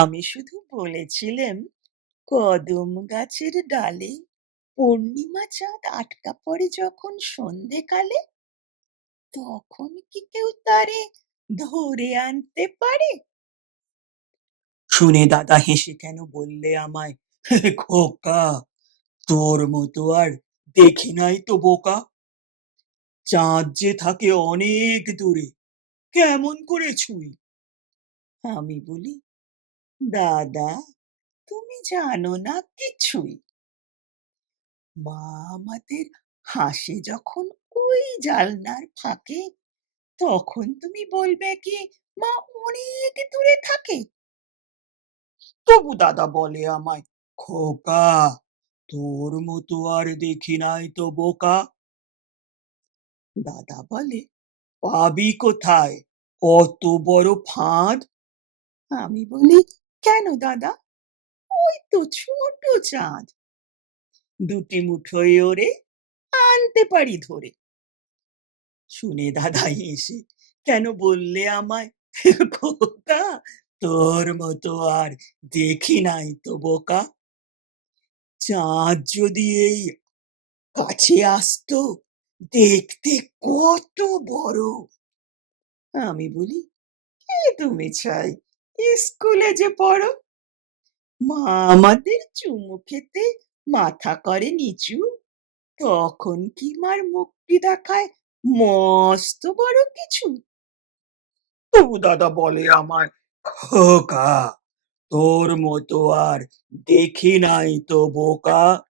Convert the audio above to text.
আমি শুধু বলেছিলাম কদম গাছের ডালে পূর্ণিমা চাঁদ আটকা পড়ে যখন সন্ধেকালে, তখন কি কেউ তারে ধরে আনতে পারে? শুনে দাদা হেসে কেন বললে আমায়, খোকা, তোর মতো আর দেখি নাই তো বোকা। চাঁদ যে থাকে অনেক দূরে, কেমন করে ছুঁই? আমি বলি, দাদা, তুমি জানো না কিছুই। মা আমাদের হাসে যখন ওই জানলার ফাঁকে, তখন তুমি বলবে কি মা অনেক দূরে থাকে? তবু দাদা বলে আমায়, খোকা, তোর মতো আর দেখি নাই তো বোকা। দাদা বলে, পাবি কোথায় অত বড় ফাঁদ? আমি বলি, কেন দাদা, ওই তো ছোট চাঁদ, দুটি মুঠোয় ওরে আনতে পারি ধরে। শুনে দাদা হেসে কেন বললে আমায়, খোকা, তোর মতো আর দেখি নাই তো বোকা। চাঁদ যদি এই কাছে আসতো, দেখতে কত বড়। আমি বলি, কি তুমি চাই, স্কুলে যে পড়ো, মা আমাদের চুমু খেতে মাথা করে নিচু, তখন কি মার মুখটি দেখায় মস্ত বড় কিছু? তবু দাদা বলে আমায়, খোকা, তোর মতো আর দেখি নাই তো বোকা।